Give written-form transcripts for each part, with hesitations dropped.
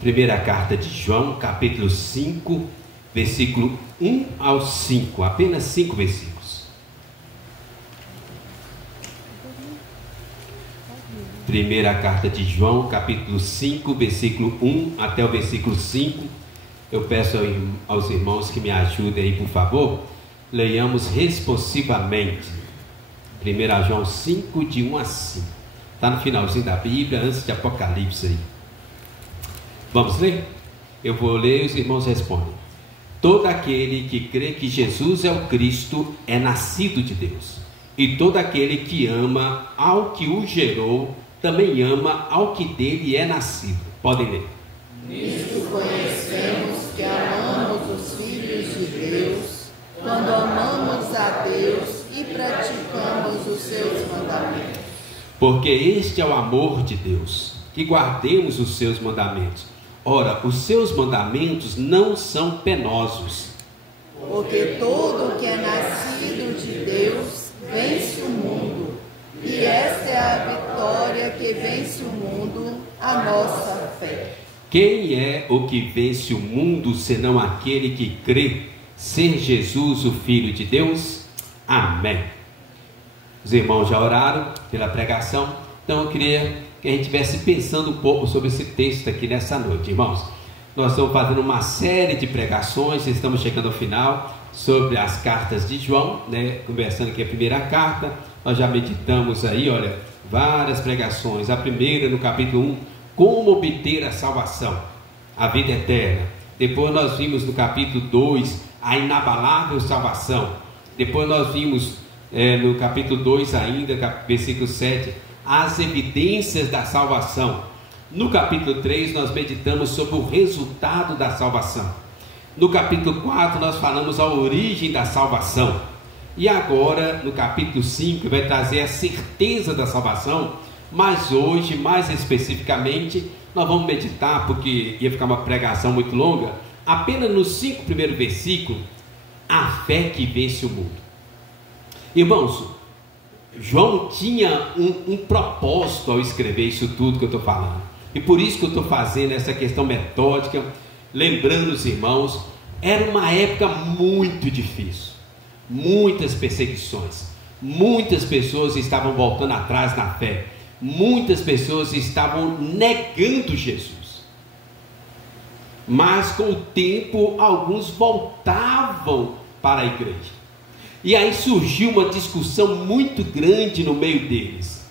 Primeira carta de João, capítulo 5, versículo 1 ao 5, apenas 5 versículos. Primeira carta de João, capítulo 5, versículo 1 até o versículo 5. Eu peço aos irmãos que me ajudem aí, por favor. Leiamos responsivamente. 1 João 5, de 1 a 5. Está no finalzinho da Bíblia, antes de Apocalipse aí. Vamos ler? Eu vou ler e os irmãos respondem. Todo aquele que crê que Jesus é o Cristo é nascido de Deus. E todo aquele que ama ao que o gerou, também ama ao que dele é nascido. Podem ler. Nisto conhecemos que amamos os filhos de Deus, quando amamos a Deus e praticamos os seus mandamentos. Porque este é o amor de Deus, que guardemos os seus mandamentos. Ora, os seus mandamentos não são penosos. Porque todo o que é nascido de Deus vence o mundo. E esta é a vitória que vence o mundo, a nossa fé. Quem é o que vence o mundo, senão aquele que crê ser Jesus o Filho de Deus? Amém. Os irmãos já oraram pela pregação, então eu queria que a gente estivesse pensando um pouco sobre esse texto aqui nessa noite, irmãos. Nós estamos fazendo uma série de pregações, estamos chegando ao final, sobre as cartas de João, né? Conversando aqui a primeira carta, nós já meditamos aí, olha, várias pregações. A primeira no capítulo 1, como obter a salvação, a vida eterna. Depois nós vimos no capítulo 2, a inabalável salvação. Depois nós vimos no capítulo 2 ainda, versículo 7, as evidências da salvação. No capítulo 3 nós meditamos sobre o resultado da salvação. No capítulo 4 nós falamos a origem da salvação. E agora no capítulo 5 vai trazer a certeza da salvação. Mas hoje, mais especificamente, nós vamos meditar, porque ia ficar uma pregação muito longa, apenas nos 5 primeiros versículos, a fé que vence o mundo. Irmãos, João tinha um propósito ao escrever isso tudo que eu estou falando. E por isso que eu estou fazendo essa questão metódica, lembrando os irmãos, era uma época muito difícil, muitas perseguições, muitas pessoas estavam voltando atrás na fé, muitas pessoas estavam negando Jesus. Mas com o tempo, alguns voltavam para a igreja. E aí surgiu uma discussão muito grande no meio deles.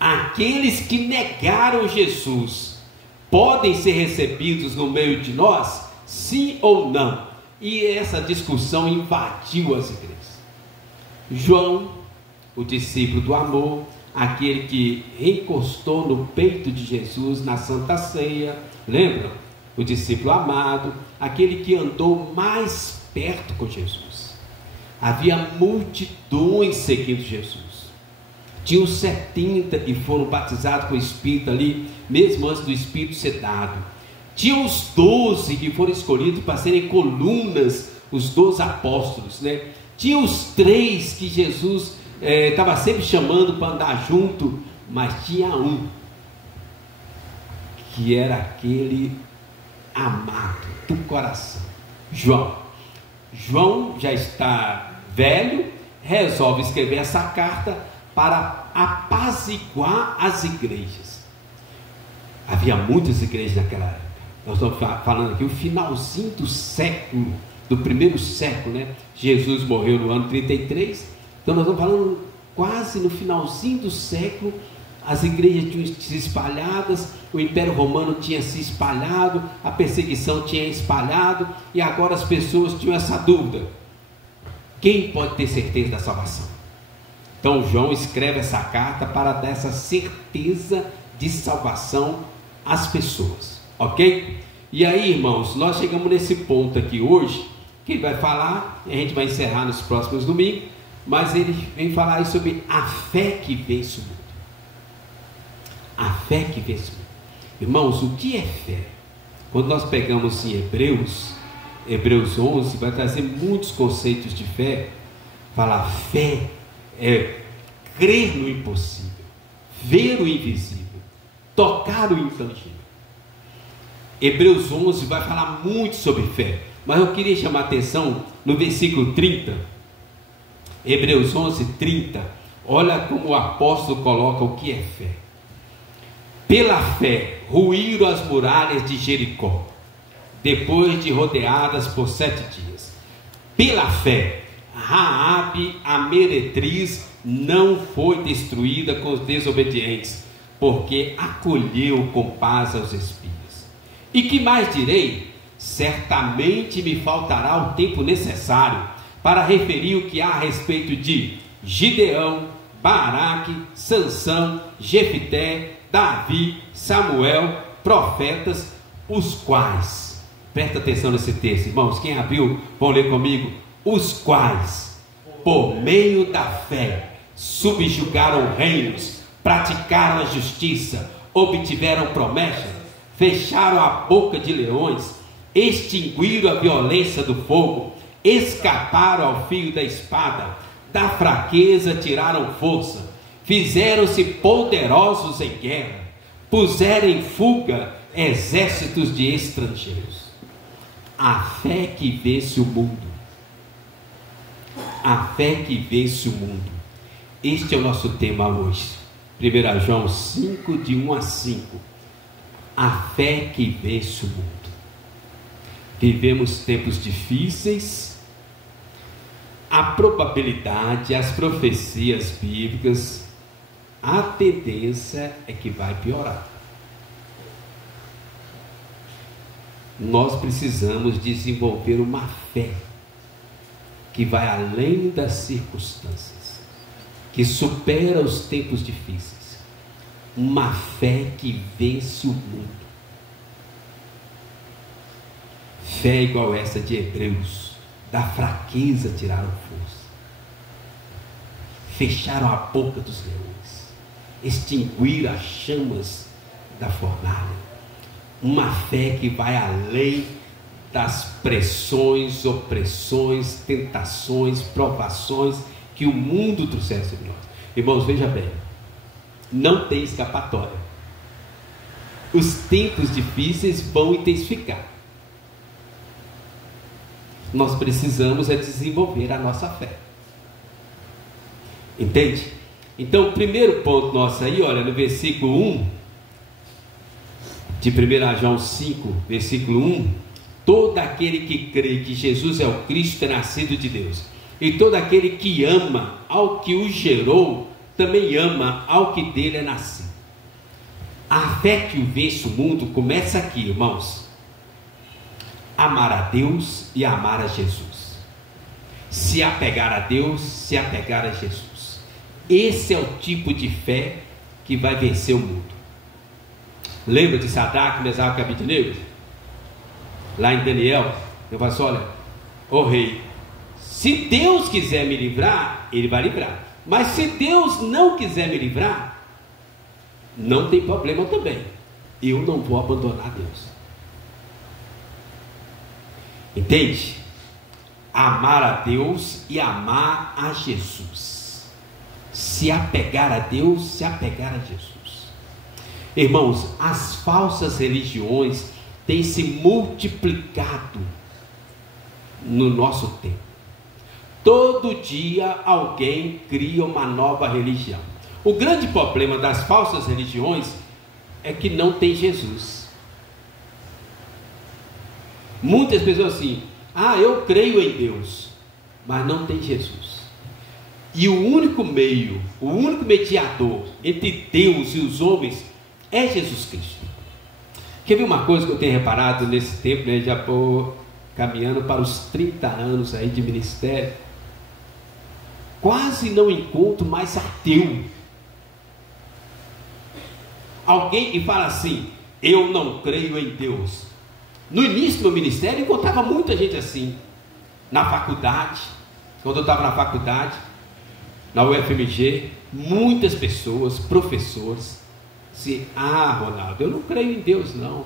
Aqueles que negaram Jesus podem ser recebidos no meio de nós? Sim ou não? E essa discussão invadiu as igrejas. João, o discípulo do amor, aquele que encostou no peito de Jesus na Santa Ceia, lembram? O discípulo amado, aquele que andou mais perto com Jesus. Havia multidões seguindo Jesus. Tinham 70 que foram batizados com o Espírito ali, mesmo antes do Espírito ser dado. Tinham os 12 que foram escolhidos para serem colunas, os 12 apóstolos, né? Tinha os 3 que Jesus estava sempre chamando para andar junto, mas tinha um, que era aquele amado do coração, João. João já está velho, resolve escrever essa carta para apaziguar as igrejas. Havia muitas igrejas naquela época. Nós estamos falando aqui o finalzinho do século, do primeiro século, né? Jesus morreu no ano 33, então nós estamos falando quase no finalzinho do século. As igrejas tinham se espalhadas, o Império Romano tinha se espalhado, a perseguição tinha espalhado, e agora as pessoas tinham essa dúvida: quem pode ter certeza da salvação? Então João escreve essa carta para dar essa certeza de salvação às pessoas, ok? E aí, irmãos, nós chegamos nesse ponto aqui hoje, que ele vai falar, e a gente vai encerrar nos próximos domingos, mas ele vem falar aí sobre a fé que vence o mundo. A fé que vence o mundo. Irmãos, o que é fé? Quando nós pegamos em Hebreus 11, vai trazer muitos conceitos de fé. Falar fé é crer no impossível, ver o invisível, tocar o intangível. Hebreus 11 vai falar muito sobre fé, mas eu queria chamar a atenção no versículo 30. Hebreus 11, 30. Olha como o apóstolo coloca o que é fé. Pela fé ruíram as muralhas de Jericó, depois de rodeadas por 7 dias. Pela fé, Raabe, a meretriz, não foi destruída com os desobedientes, porque acolheu com paz aos espias. E que mais direi? Certamente me faltará o tempo necessário para referir o que há a respeito de Gideão, Baraque, Sansão, Jefité, Davi, Samuel, profetas, os quais, presta atenção nesse texto, irmãos, quem abriu, vão ler comigo, os quais, por meio da fé, subjugaram reinos, praticaram a justiça, obtiveram promessas, fecharam a boca de leões, extinguiram a violência do fogo, escaparam ao fio da espada, da fraqueza tiraram força, fizeram-se poderosos em guerra, puseram em fuga exércitos de estrangeiros. A fé que vence o mundo, a fé que vence o mundo. Este é o nosso tema hoje. 1 João 5, de 1 a 5. A fé que vence o mundo. Vivemos tempos difíceis. A probabilidade, as profecias bíblicas, a tendência é que vai piorar. Nós precisamos desenvolver uma fé que vai além das circunstâncias, que supera os tempos difíceis, uma fé que vence o mundo. Fé igual essa de Hebreus, da fraqueza tiraram força, fecharam a boca dos leões, extinguiram as chamas da fornalha. Uma fé que vai além das pressões, opressões, tentações, provações que o mundo trouxer sobre nós. Irmãos, veja bem, não tem escapatória. Os tempos difíceis vão intensificar. Nós precisamos desenvolver a nossa fé. Entende? Então, o primeiro ponto nosso aí, olha, no versículo 1 de 1 João 5, versículo 1: todo aquele que crê que Jesus é o Cristo é nascido de Deus, e todo aquele que ama ao que o gerou, também ama ao que dele é nascido. A fé que vence o mundo começa aqui, irmãos. Amar a Deus e amar a Jesus. Se apegar a Deus, se apegar a Jesus. Esse é o tipo de fé que vai vencer o mundo. Lembra de Sadraque, Mesaque e Abednego? Lá em Daniel, eu falo assim: olha, ô rei, se Deus quiser me livrar, Ele vai livrar. Mas se Deus não quiser me livrar, não tem problema também. Eu não vou abandonar Deus. Entende? Amar a Deus e amar a Jesus. Se apegar a Deus, se apegar a Jesus. Irmãos, as falsas religiões têm se multiplicado no nosso tempo. Todo dia alguém cria uma nova religião. O grande problema das falsas religiões é que não tem Jesus. Muitas pessoas assim: eu creio em Deus, mas não tem Jesus. E o único meio, o único mediador entre Deus e os homens é Jesus Cristo. Quer ver uma coisa que eu tenho reparado nesse tempo, né? Já estou caminhando para os 30 anos aí de ministério. Quase não encontro mais ateu. Alguém que fala assim: eu não creio em Deus. No início do meu ministério, eu encontrava muita gente assim. Na faculdade, quando eu estava na faculdade, na UFMG, muitas pessoas, professores, assim: Ronaldo, eu não creio em Deus não.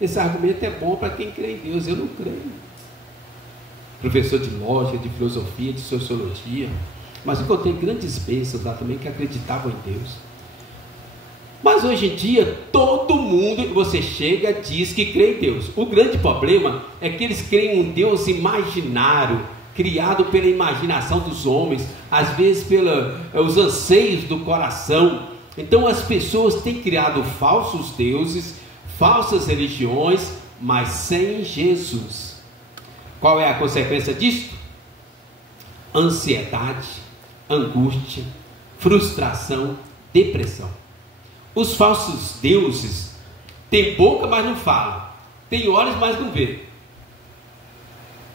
Esse argumento é bom para quem crê em Deus, eu não creio. Professor de lógica, de filosofia, de sociologia. Mas encontrei grandes bênçãos lá também que acreditavam em Deus. Mas hoje em dia, todo mundo que você chega diz que crê em Deus. O grande problema é que eles creem em um Deus imaginário, criado pela imaginação dos homens, às vezes pelos anseios do coração. Então as pessoas têm criado falsos deuses, falsas religiões, mas sem Jesus. Qual é a consequência disto? Ansiedade, angústia, frustração, depressão. Os falsos deuses têm boca, mas não falam, têm olhos, mas não vê.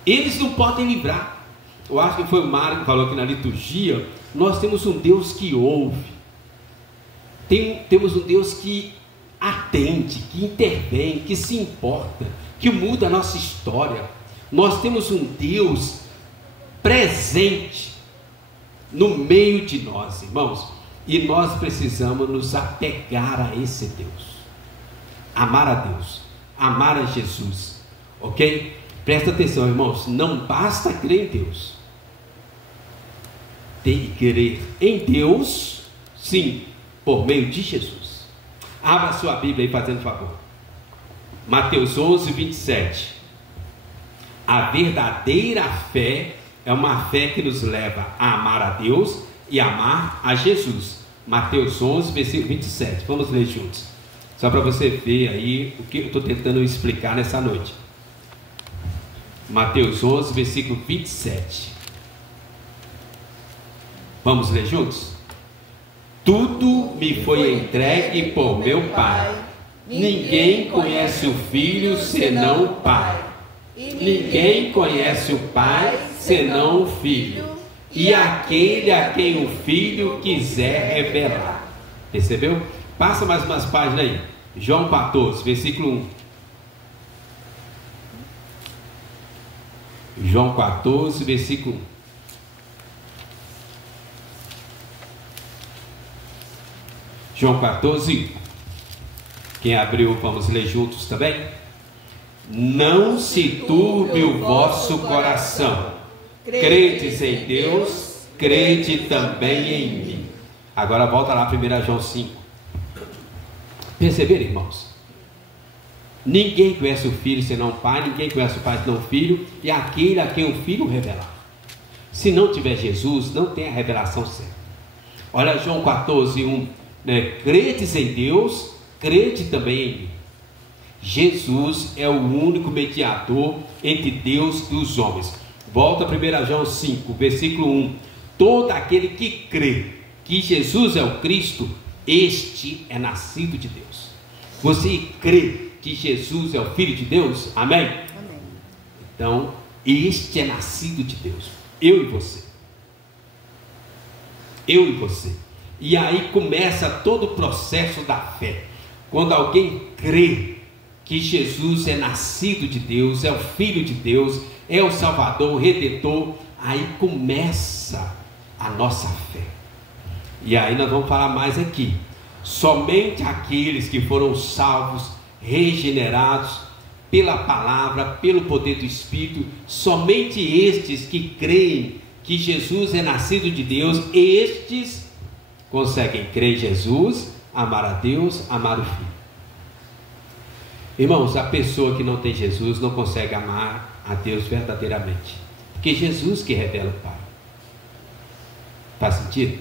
Eles não podem livrar. Eu acho que foi o Mário que falou que na liturgia nós temos um Deus que ouve, temos um Deus que atende, que intervém, que se importa, que muda a nossa história. Nós temos um Deus presente no meio de nós, irmãos, e nós precisamos nos apegar a esse Deus, amar a Deus, amar a Jesus, ok? Presta atenção, irmãos, não basta crer em Deus, tem que crer em Deus, sim, por meio de Jesus. Abra sua Bíblia aí, fazendo favor. Mateus 11, 27. A verdadeira fé é uma fé que nos leva a amar a Deus e amar a Jesus. Mateus 11, versículo 27. Vamos ler juntos, só para você ver aí o que eu estou tentando explicar nessa noite. Mateus 11, versículo 27. Vamos ler juntos? Tudo me foi entregue por meu Pai. Ninguém conhece o Filho senão o Pai. Ninguém conhece o Pai senão o Filho, e aquele a quem o Filho quiser revelar. Percebeu? Passa mais umas páginas aí. João 14, versículo 1. João 14, versículo 1. João 14, 1. Quem abriu, vamos ler juntos também. Não se turbe o vosso coração. Credes em Deus, crede também em mim. Agora volta lá, 1 João 5. Perceberam, irmãos? Ninguém conhece o Filho senão o Pai, ninguém conhece o Pai senão o Filho, e aquele a quem o Filho revelar. Se não tiver Jesus, não tem a revelação certa. Olha João 14, 1. Credes em Deus, crede também em mim. Jesus é o único mediador entre Deus e os homens. Volta a 1 João 5, versículo 1. Todo aquele que crê que Jesus é o Cristo, este é nascido de Deus. Você crê que Jesus é o Filho de Deus? Amém? Amém. Então, este é nascido de Deus. Eu e você. Eu e você. E aí começa todo o processo da fé. Quando alguém crê que Jesus é nascido de Deus, é o Filho de Deus, é o Salvador, o Redentor, aí começa a nossa fé. E aí nós vamos falar mais aqui. Somente aqueles que foram salvos, regenerados pela palavra, pelo poder do Espírito, somente estes que creem que Jesus é nascido de Deus, estes conseguem crer em Jesus, amar a Deus, amar o Filho. Irmãos, a pessoa que não tem Jesus não consegue amar a Deus verdadeiramente, porque Jesus que revela o Pai. Faz sentido?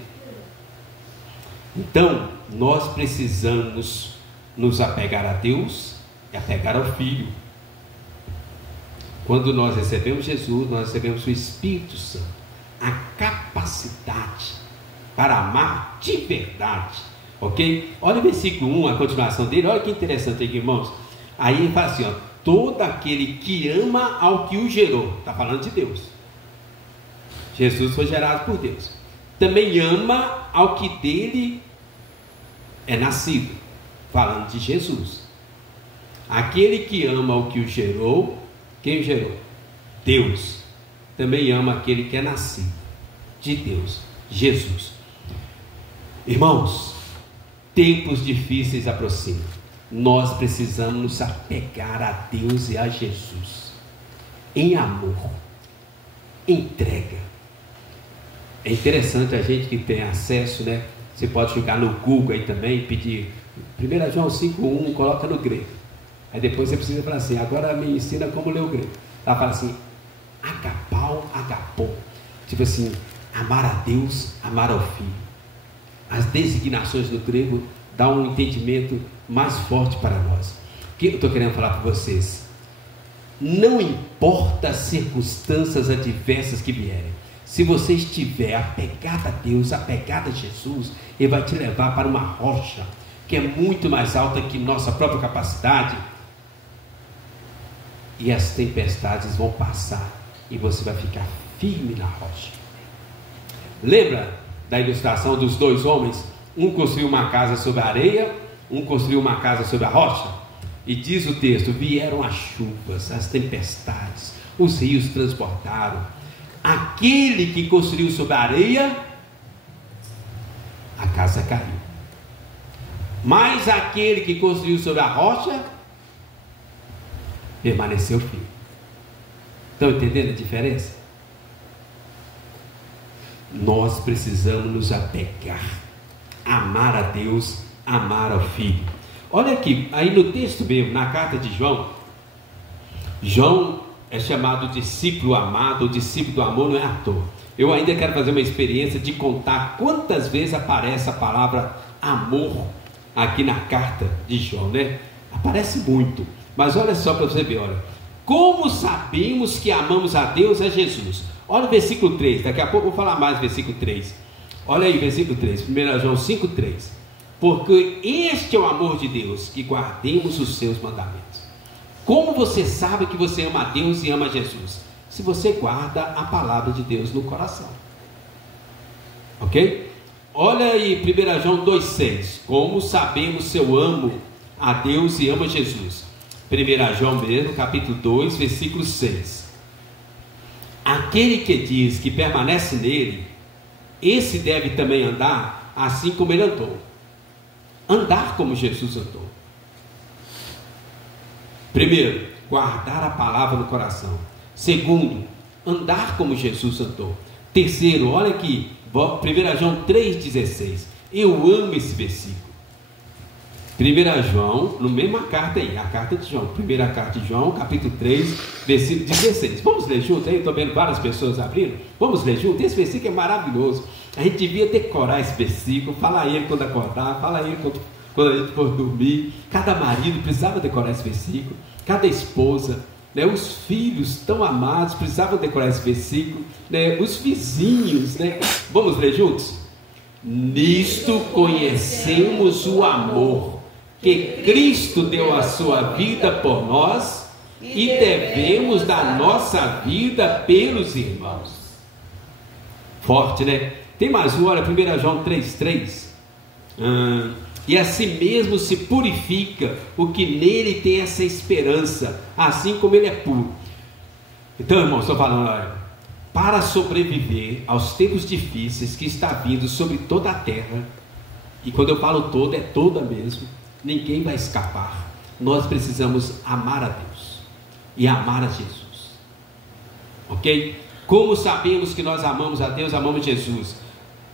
Então, nós precisamos nos apegar a Deus e apegar ao Filho. Quando nós recebemos Jesus, nós recebemos o Espírito Santo, a capacidade para amar de verdade, ok? Olha o versículo 1, a continuação dele, olha que interessante aqui, irmãos. Aí ele fala assim, ó, todo aquele que ama ao que o gerou, está falando de Deus. Jesus foi gerado por Deus. Também ama ao que dele é nascido, falando de Jesus. Aquele que ama ao que o gerou, quem o gerou? Deus. Também ama aquele que é nascido de Deus, Jesus. Irmãos, tempos difíceis aproximam. Nós precisamos nos apegar a Deus e a Jesus em amor, entrega. É interessante a gente que tem acesso, né? Você pode jogar no Google aí também, pedir 1 João 5,1, coloca no grego. Aí depois você precisa falar assim, agora me ensina como ler o grego. Ela fala assim, agapau, agapô. Tipo assim, amar a Deus, amar ao Filho. As designações no grego dão um entendimento mais forte para nós. O que eu estou querendo falar para vocês? Não importa as circunstâncias adversas que vierem, se você estiver apegado a Deus, apegado a Jesus, Ele vai te levar para uma rocha que é muito mais alta que nossa própria capacidade, e as tempestades vão passar e você vai ficar firme na rocha. Lembra da ilustração dos dois homens? Um construiu uma casa sobre a areia, um construiu uma casa sobre a rocha. E diz o texto, vieram as chuvas, as tempestades, os rios transportaram. Aquele que construiu sobre a areia, a casa caiu. Mas aquele que construiu sobre a rocha, permaneceu firme. Estão entendendo a diferença? Nós precisamos nos apegar, amar a Deus, amar ao Filho. Olha aqui, aí no texto mesmo, na carta de João, João é chamado discípulo amado, o discípulo do amor não é à toa. Eu ainda quero fazer uma experiência de contar quantas vezes aparece a palavra amor aqui na carta de João, né? Aparece muito, mas olha só para você ver, olha. Como sabemos que amamos a Deus é Jesus. Olha o versículo 3, daqui a pouco eu vou falar mais do versículo 3. Olha aí, versículo 3, 1 João 5,3. Porque este é o amor de Deus, que guardemos os seus mandamentos. Como você sabe que você ama a Deus e ama Jesus? Se você guarda a palavra de Deus no coração. Ok? Olha aí 1 João 2,6. Como sabemos se eu amo a Deus e amo a Jesus? 1 João mesmo, capítulo 2, versículo 6. Aquele que diz que permanece nele, esse deve também andar assim como ele andou. Andar como Jesus andou. Primeiro, guardar a palavra no coração. Segundo, andar como Jesus andou. Terceiro, olha aqui, 1 João 3,16. Eu amo esse versículo. 1 João, na mesma carta aí, a carta de João, primeira carta de João, capítulo 3, versículo 16. Vamos ler junto aí? Estou vendo várias pessoas abrindo. Vamos ler junto? Esse versículo é maravilhoso. A gente devia decorar esse versículo, falar ele quando acordar, falar ele quando a gente for dormir. Cada marido precisava decorar esse versículo, cada esposa, né? Os filhos tão amados precisavam decorar esse versículo, né? Os vizinhos, né? Vamos ler juntos? Nisto conhecemos o amor que Cristo deu a sua vida por nós e devemos dar nossa vida pelos irmãos. Forte, né? Tem mais um, olha, 1 João 3,3. E assim mesmo se purifica o que nele tem essa esperança, assim como ele é puro. Então, irmãos, estou falando, olha, para sobreviver aos tempos difíceis que está vindo sobre toda a terra, e quando eu falo toda, é toda mesmo, ninguém vai escapar. Nós precisamos amar a Deus e amar a Jesus. Ok? Como sabemos que nós amamos a Deus, amamos Jesus?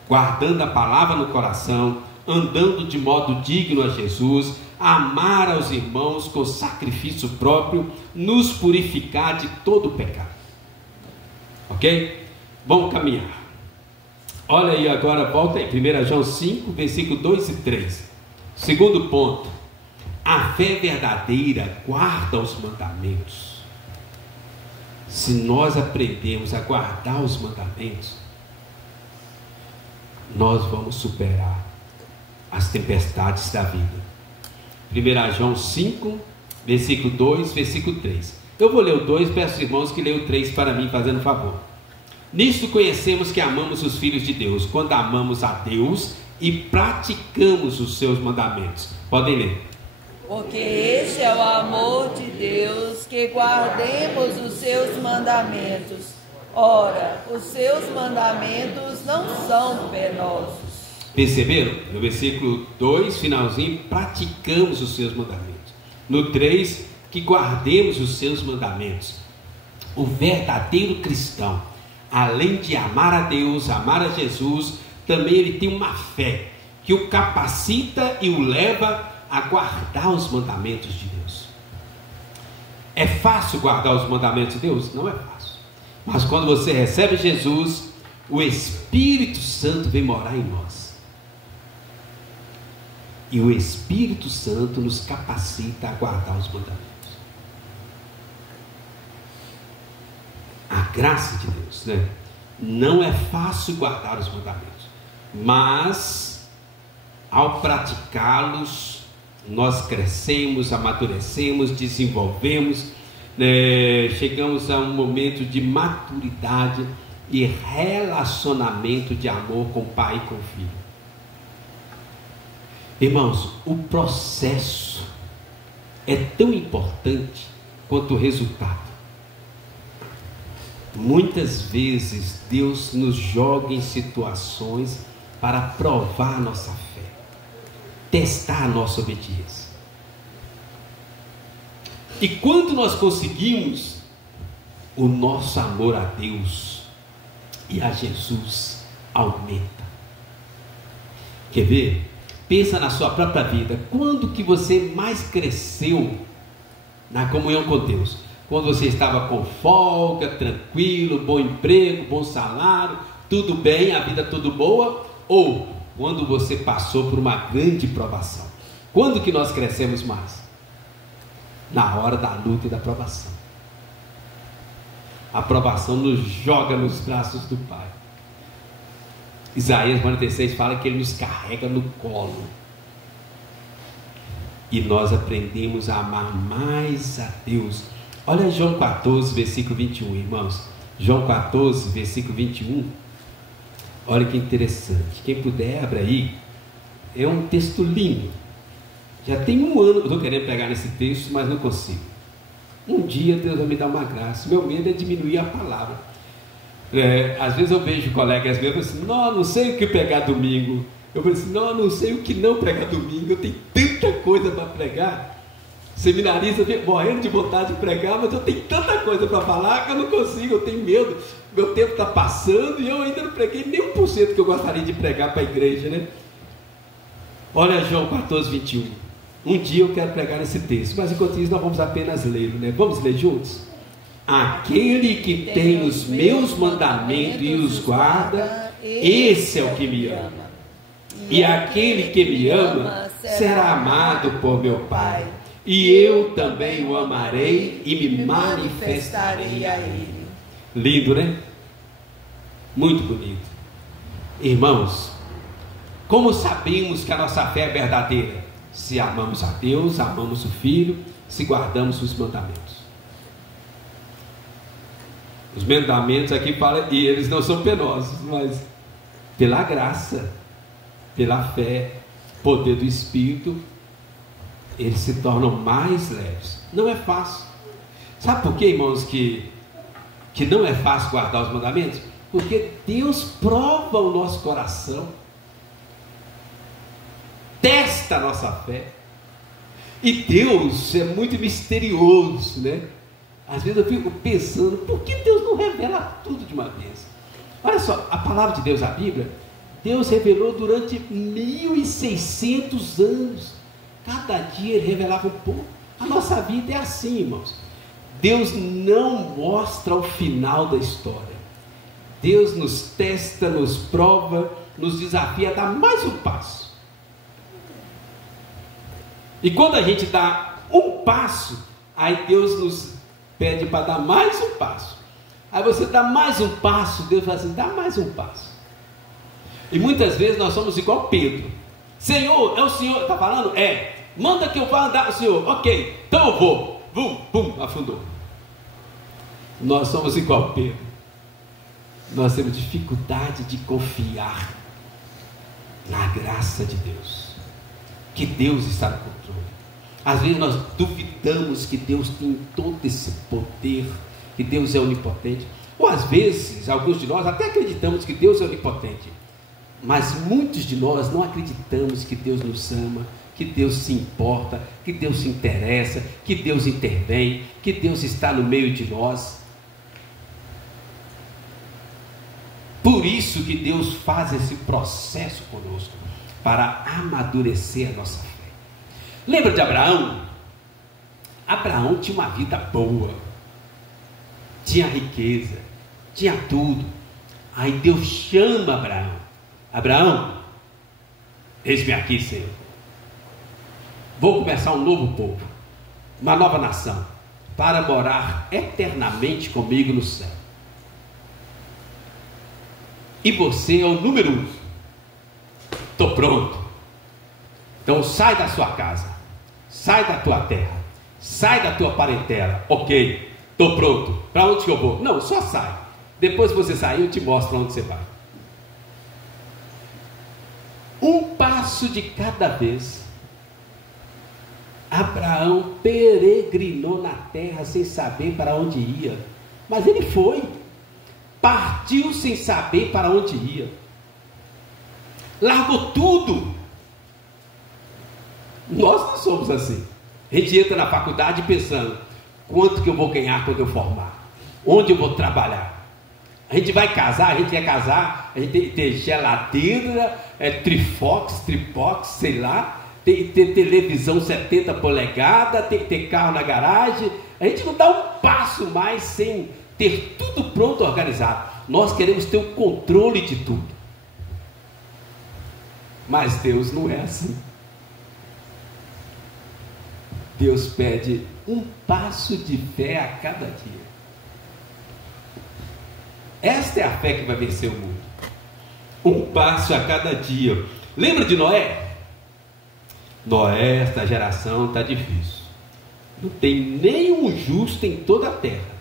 Guardando a palavra no coração, andando de modo digno a Jesus, amar aos irmãos com sacrifício próprio, nos purificar de todo o pecado. Ok? Vamos caminhar. Olha aí agora, volta aí, 1 João 5, versículo 2 e 3. Segundo ponto, a fé verdadeira guarda os mandamentos. Se nós aprendemos a guardar os mandamentos, nós vamos superar as tempestades da vida. 1 João 5, versículo 2, versículo 3. Eu vou ler o 2, peço aos irmãos que leiam o 3 para mim, fazendo favor. Nisto conhecemos que amamos os filhos de Deus, quando amamos a Deus e praticamos os seus mandamentos. Podem ler. Porque este é o amor de Deus, que guardemos os seus mandamentos. Ora, os seus mandamentos não são penosos. Perceberam? No versículo 2, finalzinho, praticamos os seus mandamentos. No 3, que guardemos os seus mandamentos. O verdadeiro cristão, além de amar a Deus, amar a Jesus, também ele tem uma fé que o capacita e o leva a guardar os mandamentos de Deus. É fácil guardar os mandamentos de Deus? Não é fácil. Mas quando você recebe Jesus, o Espírito Santo vem morar em nós. E o Espírito Santo nos capacita a guardar os mandamentos. A graça de Deus, né? Não é fácil guardar os mandamentos, mas ao praticá-los, nós crescemos, amadurecemos, desenvolvemos, né? Chegamos a um momento de maturidade e relacionamento de amor com o pai e com o filho. Irmãos, o processo é tão importante quanto o resultado. Muitas vezes Deus nos joga em situações para provar a nossa fé, testar a nossa obediência. E quando nós conseguimos, o nosso amor a Deus e a Jesus aumenta. Quer ver? Pensa na sua própria vida. Quando que você mais cresceu na comunhão com Deus? Quando você estava com folga, tranquilo, bom emprego, bom salário, tudo bem, a vida tudo boa? Ou quando você passou por uma grande provação? Quando que nós crescemos mais? Na hora da luta e da provação. A provação nos joga nos braços do Pai. Isaías 46 fala que Ele nos carrega no colo. E nós aprendemos a amar mais a Deus. Olha João 14, versículo 21, irmãos. João 14, versículo 21. Olha que interessante. Quem puder, abra aí. É um texto lindo. Já tem um ano que eu estou querendo pegar nesse texto, mas não consigo. Um dia Deus vai me dar uma graça. Meu medo é diminuir a palavra. Às vezes eu vejo colegas meus assim, não sei o que pregar domingo. Eu falo assim, não sei o que não pregar domingo. Eu tenho tanta coisa para pregar. Seminarista morrendo de vontade de pregar, mas eu tenho tanta coisa para falar que eu não consigo, eu tenho medo. Meu tempo está passando e eu ainda não preguei nem 1% que eu gostaria de pregar para a igreja, né? Olha João 14, 21. Um dia eu quero pregar esse texto, mas enquanto isso nós vamos apenas lê-lo, né? Vamos ler juntos? Aquele que tem os meus mandamentos e os guarda, esse é o que me ama. E aquele que me ama será amado por meu Pai. E eu também o amarei e me manifestarei a ele. Lindo, né? Muito bonito. Irmãos, como sabemos que a nossa fé é verdadeira? Se amamos a Deus, amamos o Filho, se guardamos os mandamentos. Os mandamentos aqui falam, e eles não são penosos, mas pela graça, pela fé, poder do Espírito, eles se tornam mais leves. Não é fácil. Sabe por que, irmãos, que não é fácil guardar os mandamentos? Porque Deus prova o nosso coração, testa a nossa fé. E Deus é muito misterioso, né? Às vezes eu fico pensando, por que Deus não revela tudo de uma vez? Olha só, a palavra de Deus, a Bíblia, Deus revelou durante 1600 anos. Cada dia Ele revelava um pouco. A nossa vida é assim, irmãos. Deus não mostra o final da história. Deus nos testa, nos prova, nos desafia a dar mais um passo. E quando a gente dá um passo, aí Deus nos pede para dar mais um passo. Aí você dá mais um passo, Deus fala assim, dá mais um passo. E muitas vezes nós somos igual Pedro. Senhor, é o Senhor que está falando? É. Manda que eu vá andar, Senhor. Ok, então eu vou. Bum, afundou. Nós somos igual Pedro. Nós temos dificuldade de confiar na graça de Deus, que Deus está no controle. Às vezes nós duvidamos que Deus tem todo esse poder, que Deus é onipotente. Ou às vezes, alguns de nós até acreditamos que Deus é onipotente, mas muitos de nós não acreditamos que Deus nos ama, que Deus se importa, que Deus se interessa, que Deus intervém, que Deus está no meio de nós. Por isso que Deus faz esse processo conosco. para amadurecer a nossa fé. Lembra de Abraão? Abraão tinha uma vida boa, tinha riqueza, tinha tudo. Aí Deus chama Abraão: Abraão, eis-me aqui, Senhor. Vou começar um novo povo, uma nova nação, para morar eternamente comigo no céu. E você é o número 1. Estou pronto. Então sai da sua casa, sai da tua terra, sai da tua parentela. Ok, estou pronto. Para onde que eu vou? Não, só sai. Depois que você sair, eu te mostro para onde você vai. Um passo de cada vez. Abraão peregrinou na terra sem saber para onde ia, mas ele foi, partiu sem saber para onde ia, largou tudo. Nós não somos assim. A gente entra na faculdade pensando: quanto que eu vou ganhar quando eu formar? Onde eu vou trabalhar? A gente vai casar, a gente quer casar, a gente tem que ter geladeira, trifox, sei lá, tem que ter televisão 70 polegadas, tem que ter carro na garagem. A gente não dá um passo mais sem ter tudo pronto, organizado. Nós queremos ter o controle de tudo. Mas Deus não é assim. Deus pede um passo de fé a cada dia. Esta é a fé que vai vencer o mundo. Um passo a cada dia. Lembra de Noé? Noé, esta geração está difícil. Não tem nenhum justo em toda a terra.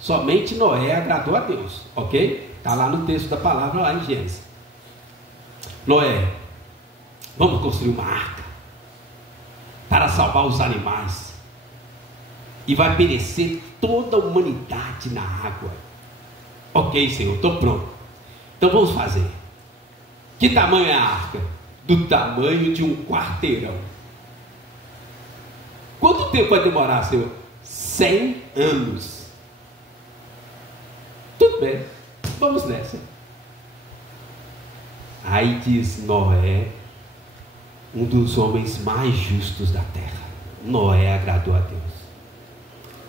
Somente Noé agradou a Deus. Ok? Está lá no texto da palavra, lá em Gênesis. Noé, vamos construir uma arca para salvar os animais. E vai perecer toda a humanidade na água. Ok, Senhor, estou pronto. Então vamos fazer. Que tamanho é a arca? Do tamanho de um quarteirão. Quanto tempo vai demorar, Senhor? 100 anos. Tudo bem, vamos nessa. Aí diz Noé, um dos homens mais justos da terra. Noé agradou a Deus.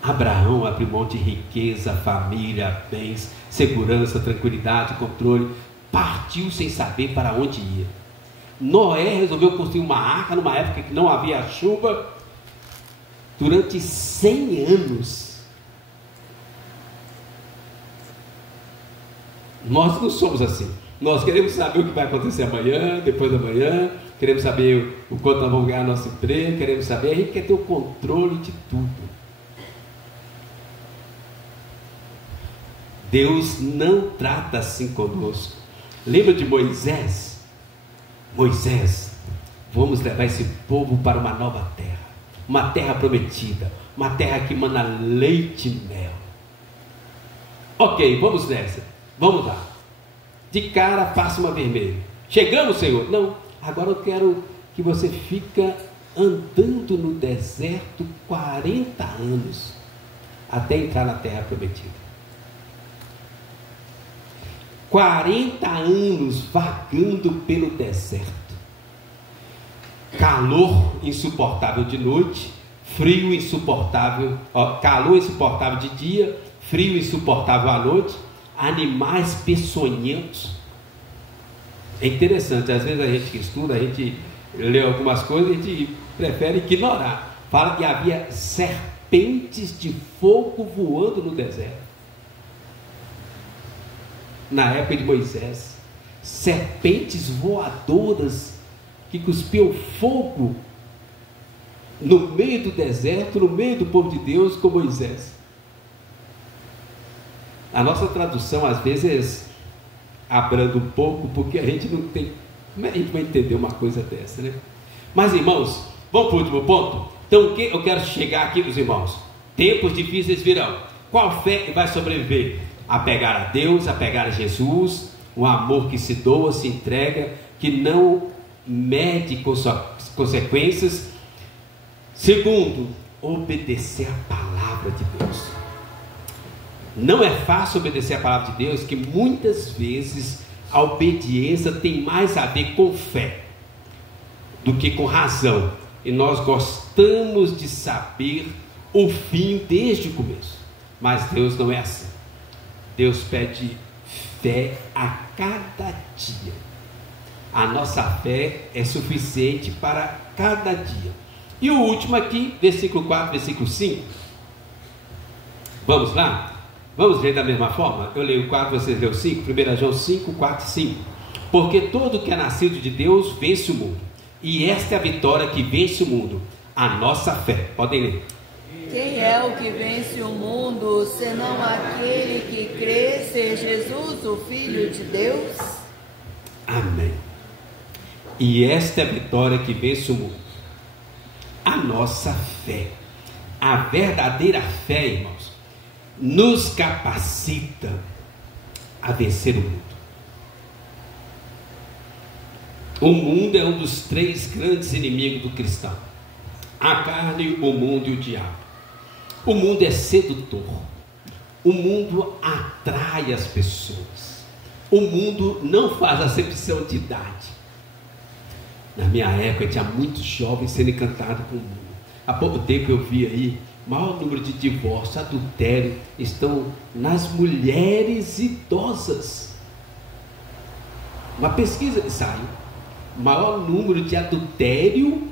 Abraão abriu mão de riqueza, família, bens, segurança, tranquilidade, controle. Partiu sem saber para onde ia. Noé resolveu construir uma arca numa época que não havia chuva. Durante 100 anos. Nós não somos assim. Nós queremos saber o que vai acontecer amanhã, depois da manhã. Queremos saber o quanto nós vamos ganhar nosso emprego. Queremos saber, a gente quer ter o controle de tudo. Deus não trata assim conosco. Lembra de Moisés? Moisés, vamos levar esse povo para uma nova terra, uma terra prometida, uma terra que mana leite e mel. Ok, vamos nessa, vamos lá. De cara passa uma vermelha. Chegamos, Senhor? Não, agora eu quero que você fica andando no deserto 40 anos até entrar na terra prometida. 40 anos vagando pelo deserto. Calor insuportável de noite, frio insuportável, calor insuportável de dia, frio insuportável à noite, animais peçonhentos. É interessante, às vezes a gente que estuda, a gente lê algumas coisas, a gente prefere ignorar. Fala que havia serpentes de fogo voando no deserto. Na época de Moisés, serpentes voadoras que cuspiam fogo no meio do deserto, no meio do povo de Deus, com Moisés. A nossa tradução às vezes abranda um pouco, porque a gente não tem, como é que a gente vai entender uma coisa dessa, né? Mas irmãos, vamos para o último ponto. Então o que eu quero chegar aqui, meus irmãos? Tempos difíceis virão. Qual fé vai sobreviver? Apegar a Deus, apegar a Jesus, um amor que se doa, se entrega, que não mede consequências. Segundo, obedecer a palavra de Deus. Não é fácil obedecer a palavra de Deus, que muitas vezes a obediência tem mais a ver com fé. do que com razão. E nós gostamos de saber o fim desde o começo. Mas Deus não é assim. Deus pede fé a cada dia. A nossa fé é suficiente para cada dia. E o último aqui, versículo 4, versículo 5. Vamos lá? Vamos ler da mesma forma? Eu leio 4, vocês leem 5. 1 João 5, 4 e 5. Porque todo que é nascido de Deus vence o mundo. E esta é a vitória que vence o mundo, a nossa fé. Podem ler. Quem é o que vence o mundo, senão aquele que crê ser Jesus, o Filho de Deus? Amém. E esta é a vitória que vence o mundo, a nossa fé. A verdadeira fé, irmãos, nos capacita a vencer o mundo. O mundo é um dos 3 grandes inimigos do cristão: a carne, o mundo e o diabo. O mundo é sedutor. O mundo atrai as pessoas. O mundo não faz acepção de idade. Na minha época tinha muitos jovens sendo encantados com o mundo. Há pouco tempo eu vi aí, o maior número de divórcio, adultério, estão nas mulheres idosas. Uma pesquisa que saiu, o maior número de adultério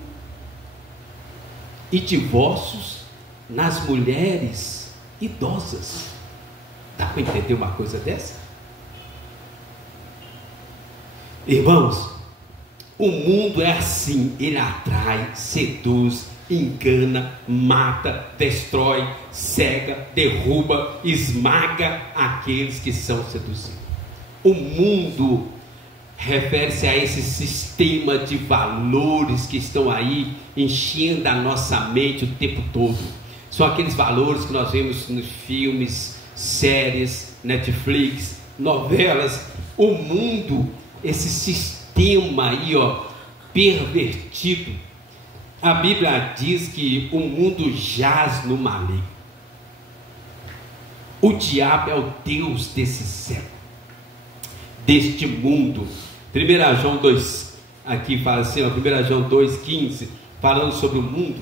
e divórcios nas mulheres idosas. Dá para entender uma coisa dessa? Irmãos, o mundo é assim, ele atrai, seduz, engana, mata, destrói, cega, derruba, esmaga aqueles que são seduzidos. O mundo refere-se a esse sistema de valores que estão aí enchendo a nossa mente o tempo todo. São aqueles valores que nós vemos nos filmes, séries, Netflix, novelas. O mundo, esse sistema aí, pervertido. A Bíblia diz que o mundo jaz no maligno. O diabo é o Deus desse século, deste mundo. 1 João 2, aqui fala assim, 1 João 2,15, falando sobre o mundo.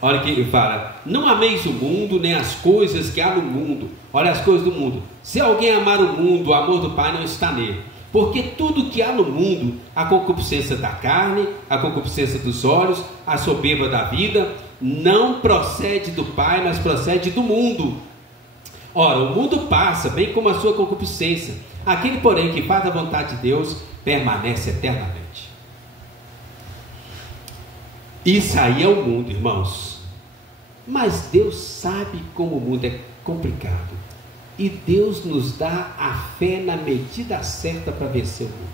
Olha que ele fala: não ameis o mundo, nem as coisas que há no mundo. Olha as coisas do mundo. Se alguém amar o mundo, o amor do Pai não está nele. Porque tudo que há no mundo, a concupiscência da carne, a concupiscência dos olhos, a soberba da vida, não procede do Pai, mas procede do mundo. Ora, o mundo passa, bem como a sua concupiscência. Aquele, porém, que faz a vontade de Deus, permanece eternamente. Isso aí é o mundo, irmãos. Mas Deus sabe como o mundo é complicado. E Deus nos dá a fé na medida certa para vencer o mundo.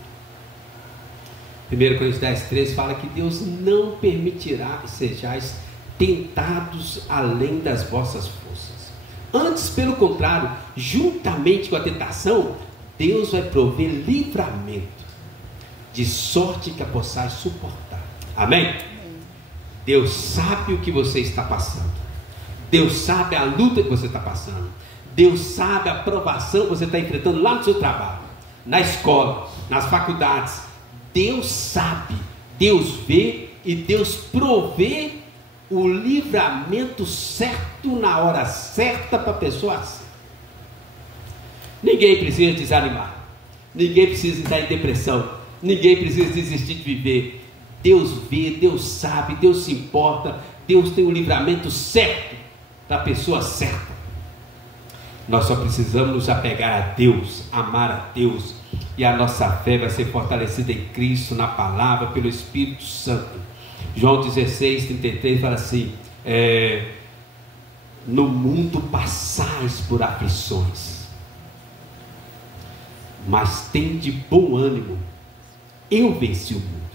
1 Coríntios 10,13 fala que Deus não permitirá que sejais tentados além das vossas forças. Antes, pelo contrário, juntamente com a tentação, Deus vai prover livramento, de sorte que a possais suportar. Amém? Deus sabe o que você está passando. Deus sabe a luta que você está passando. Deus sabe a provação que você está enfrentando lá no seu trabalho, na escola, nas faculdades. Deus sabe, Deus vê e Deus provê o livramento certo na hora certa para a pessoa assim. Ninguém precisa desanimar, ninguém precisa estar em depressão, ninguém precisa desistir de viver. Deus vê, Deus sabe, Deus se importa, Deus tem o livramento certo para a pessoa certa. Nós só precisamos nos apegar a Deus, amar a Deus, e a nossa fé vai ser fortalecida em Cristo, na palavra, pelo Espírito Santo. João 16:33 fala assim: no mundo passais por aflições, mas tende bom ânimo, eu venci o mundo.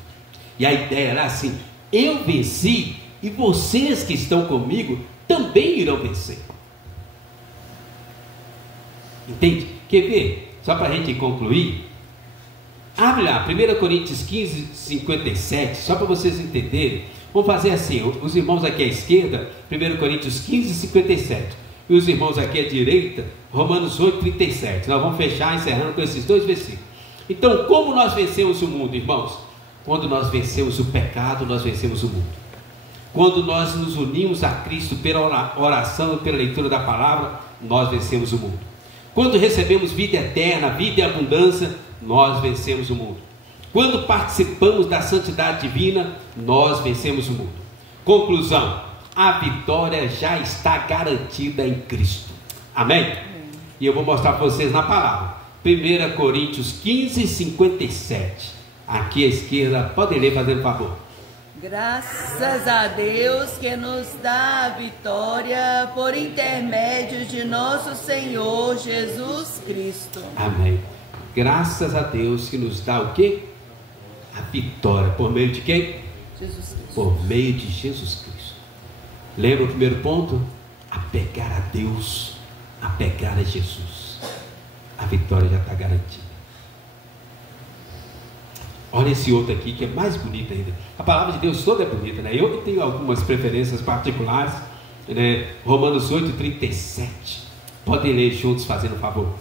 E a ideia era assim: eu venci, e vocês que estão comigo também irão vencer. Entende? Quer ver? Só para a gente concluir, abre lá 1 Coríntios 15:57, só para vocês entenderem. Vamos fazer assim: os irmãos aqui à esquerda, 1 Coríntios 15:57, e os irmãos aqui à direita, Romanos 8:37. Nós vamos fechar encerrando com esses dois versículos. Então, como nós vencemos o mundo, irmãos? Quando nós vencemos o pecado, nós vencemos o mundo. Quando nós nos unimos a Cristo pela oração e pela leitura da palavra, nós vencemos o mundo. Quando recebemos vida eterna, vida e abundância, nós vencemos o mundo. Quando participamos da santidade divina, nós vencemos o mundo. Conclusão: a vitória já está garantida em Cristo. Amém? E eu vou mostrar para vocês na palavra. 1 Coríntios 15, 57. Aqui à esquerda, podem ler fazendo favor. Graças a Deus que nos dá a vitória por intermédio de nosso Senhor Jesus Cristo. Amém. Graças a Deus que nos dá o quê? A vitória. Por meio de quem? Jesus Cristo. Por meio de Jesus Cristo. Lembra o primeiro ponto? Apegar a Deus, apegar a Jesus. A vitória já está garantida. Olha esse outro aqui que é mais bonito ainda. A palavra de Deus toda é bonita, né? Eu tenho algumas preferências particulares, né? Romanos 8, 37. Podem ler juntos, fazendo favor.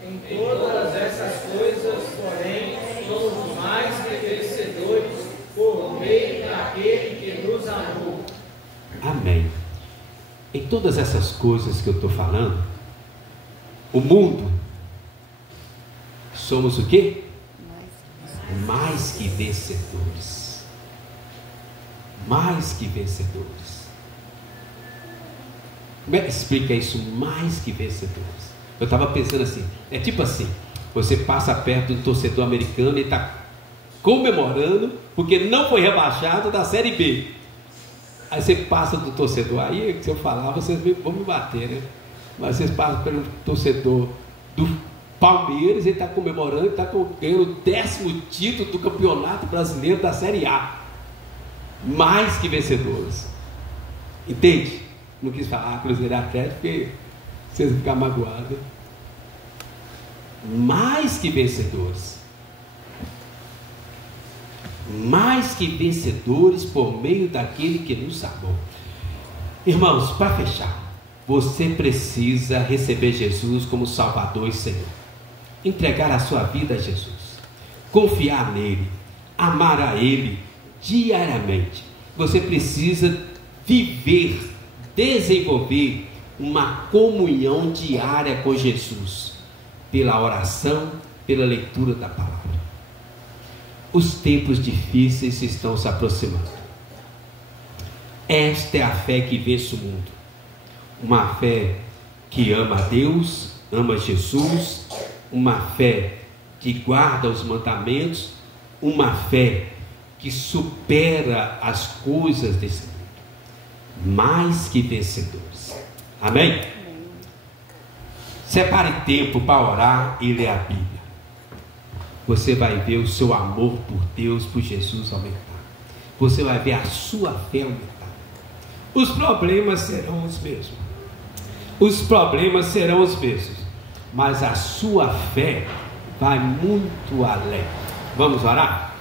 Em todas essas coisas, porém, somos mais que vencedores por meio daquele que nos amou. Amém. Em todas essas coisas que eu estou falando, o mundo, somos o quê? Mais que vencedores. Mais que vencedores. Como é que explica isso? Mais que vencedores. Eu estava pensando assim, é tipo assim, você passa perto de um torcedor americano e está comemorando porque não foi rebaixado da Série B. Aí você passa do torcedor, aí se eu falar vocês vão me bater, né? Mas vocês passam pelo torcedor do Palmeiras, ele está comemorando, está ganhando o 10º título do Campeonato Brasileiro da Série A. Mais que vencedores. Entende? Não quis falar Cruzeiro e Atlético porque vocês vão ficar magoados. Mais que vencedores. Mais que vencedores por meio daquele que nos amou. Irmãos, para fechar, você precisa receber Jesus como Salvador e Senhor. Entregar a sua vida a Jesus, confiar nele, amar a ele diariamente. Você precisa viver, desenvolver uma comunhão diária com Jesus, pela oração, pela leitura da palavra. Os tempos difíceis estão se aproximando. Esta é a fé que vence o mundo, uma fé que ama a Deus, ama Jesus, uma fé que guarda os mandamentos, uma fé que supera as coisas desse mundo, mais que vencedores. Amém? Separe tempo para orar e ler a Bíblia. Você vai ver o seu amor por Deus, por Jesus aumentar. Você vai ver a sua fé aumentar. Os problemas serão os mesmos. Os problemas serão os mesmos. Mas a sua fé vai muito além. Vamos orar?